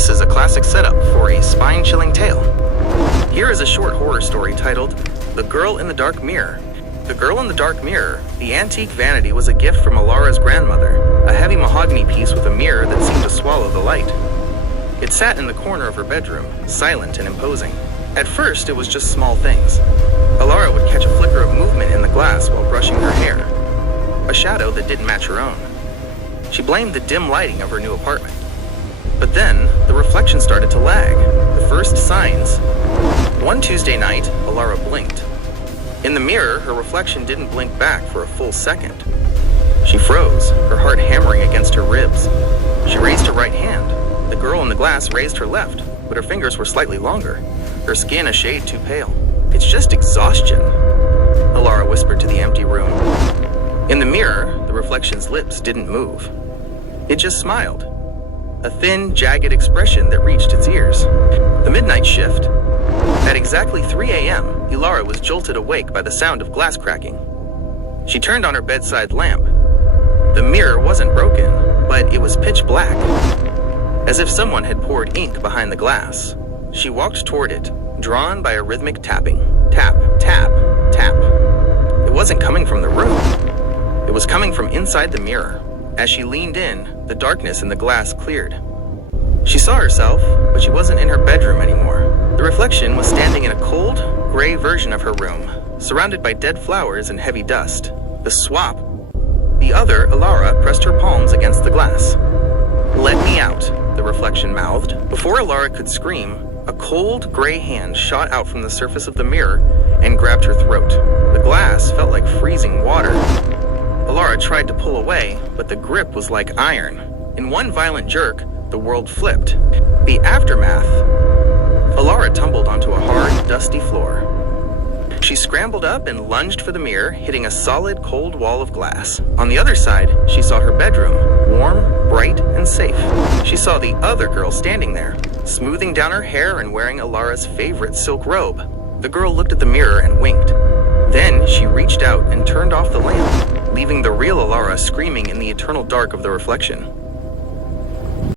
This is a classic setup for a spine-chilling tale. Here is a short horror story titled The Girl in the Dark Mirror. The Girl in the Dark Mirror, the antique vanity, was a gift from Alara's grandmother, a heavy mahogany piece with a mirror that seemed to swallow the light. It sat in the corner of her bedroom, silent and imposing. At first, it was just small things. Alara would catch a flicker of movement in the glass while brushing her hair, a shadow that didn't match her own. She blamed the dim lighting of her new apartment. But then, the reflection started to lag, the first signs. One Tuesday night, Alara blinked. In the mirror, her reflection didn't blink back for a full second. She froze, her heart hammering against her ribs. She raised her right hand. The girl in the glass raised her left, but her fingers were slightly longer, her skin a shade too pale. "It's just exhaustion," Alara whispered to the empty room. In the mirror, the reflection's lips didn't move. It just smiled, a thin, jagged expression that reached its ears. The midnight shift. At exactly 3 a.m., Alara was jolted awake by the sound of glass cracking. She turned on her bedside lamp. The mirror wasn't broken, but it was pitch black, as if someone had poured ink behind the glass. She walked toward it, drawn by a rhythmic tapping. Tap, tap, tap. It wasn't coming from the room. It was coming from inside the mirror. As she leaned in, the darkness in the glass cleared. She saw herself, but she wasn't in her bedroom anymore. The reflection was standing in a cold, gray version of her room, surrounded by dead flowers and heavy dust. The swap. The other, Alara, pressed her palms against the glass. "Let me out," the reflection mouthed. Before Alara could scream, a cold, gray hand shot out from the surface of the mirror and grabbed her throat. The glass felt like freezing water. Alara tried to pull away, but the grip was like iron. In one violent jerk, the world flipped. The aftermath. Alara tumbled onto a hard, dusty floor. She scrambled up and lunged for the mirror, hitting a solid, cold wall of glass. On the other side, she saw her bedroom, warm, bright, and safe. She saw the other girl standing there, smoothing down her hair and wearing Alara's favorite silk robe. The girl looked at the mirror and winked. Then she reached out and turned off the lamp, leaving the real Alara screaming in the eternal dark of the reflection.